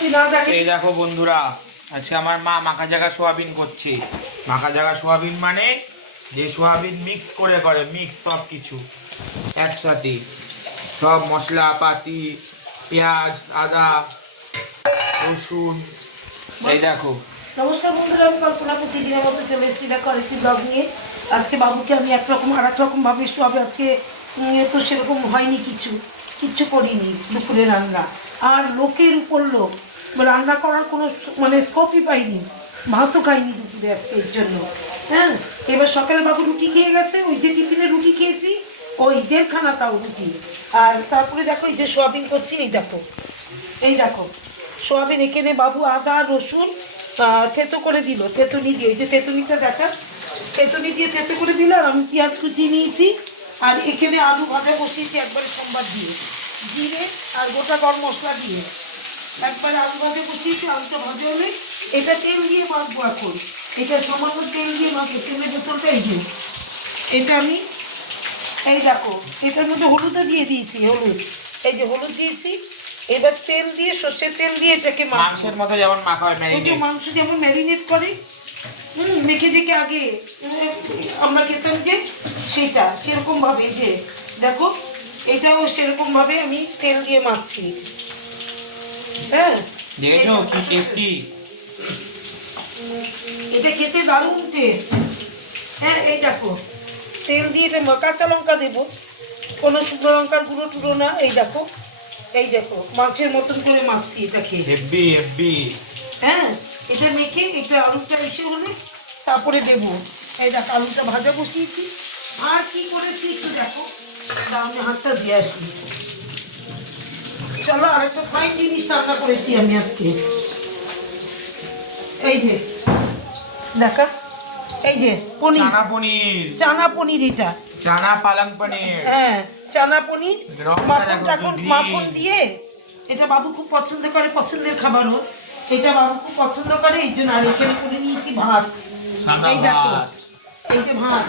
এই দেখো বন্ধুরা, আজকে আমার মা মাখা জায়গা সোয়াবিন করছে। মাখা জায়গা সোয়াবিন মানে যে সোয়াবিন মিক্স করে মিক্স সব কিছু একসাথে, সব মশলা পাতি, পেঁয়াজ, আদা, রসুন। এই দেখো। নমস্কার বন্ধুরা, আমি কল্পনা প্রতিদিনের মতো চলে এসেছি দেখো আরেকটি ব্লগ নিয়ে। আজকে বাবুকে আমি একরকম আর এক রকম ভাবে হবে আজকে। তো সেরকম হয়নি, কিচ্ছু করিনি দুপুরে রান্না। আর লোকের উপর লোক, রান্না করার কোনো মানে স্কোপই পাইনি। ভাতও খাইনি দুপুরে আজকে এর জন্য। হ্যাঁ, এবার সকালে বাবু রুটি খেয়ে গেছে, ওই যে টিফিনে রুটি খেয়েছি, ওই 1.5খানা তাও রুটি। আর তারপরে দেখো এই যে সোয়াবিন করছি, এই দেখো সোয়াবিন। এখানে বাবু আদা রসুন থেতো করে দিল, থেতুনি দিয়ে, ওই যে থেতুনিটা দেখা, থেতুনি দিয়ে থেতো করে দিল। আর আমি পেঁয়াজ কুচিয়ে নিয়েছি। আর এখানে আলু ভাজা বসিয়েছি একবারে সোমবার দিয়ে, জিরে আর গোটা গরম মশলা দিয়ে একবারে আলু ভাজা বসিয়েছি। আলুটা ভাজা হলে এটা তেল দিয়ে মাখবো এখন। এটা সামান্য তেল দিয়ে মাখবো। তেলের বোতলটা এই যে, এটা আমি এই দেখো এটার মধ্যে হলুদও দিয়ে দিয়েছি, হলুদ, এই যে হলুদ দিয়েছি। এবার তেল দিয়ে, সর্ষের তেল দিয়ে এটাকে মাংসের মতো যেমন মাখা হয়, ওই যে মাংস যেমন ম্যারিনেট করে মেখে যেকে আগে আমরা খেতাম যে, সেটা সেরকমভাবে যে দেখো এটাও সেরকমভাবে আমি তেল দিয়ে মাখছি। হ্যাঁ, দেখেছো কি টেস্টি, এটা খেতে দারুণ টেস্ট। হ্যাঁ, এই দেখো তেল দিয়ে এটা কাঁচা লঙ্কা দেবো, কোনো শুকনো লঙ্কার গুঁড়ো টুড়ো না। এই দেখো মাংসের মতন করে মাখছি এটাকে। হেব্বি হেব্বি। হ্যাঁ, এটা মেখে একটু আলুটা এসে হলে তারপরে দেবো। এই দেখো আলুটা ভাজা বসিয়েছি। আর কি করেছি একটু দেখো, আমি হাতটা দিয়ে আসি। চলো, আরেকটা ফাইন জিনিস রান্না করেছি আমি আজকে। এই যে দেখা, এই যে পনির, চানা পনির, এটা চানা পালং পনির। হ্যাঁ, চানা পনির এখন মাখন দিয়ে। এটা বাবু খুব পছন্দ করে, পছন্দের খাবার ওর। এটা বাবু খুব পছন্দ করে, এই জন্য। আর এখানে করে নিয়েছি ভাত। এই দেখো, এই যে ভাত,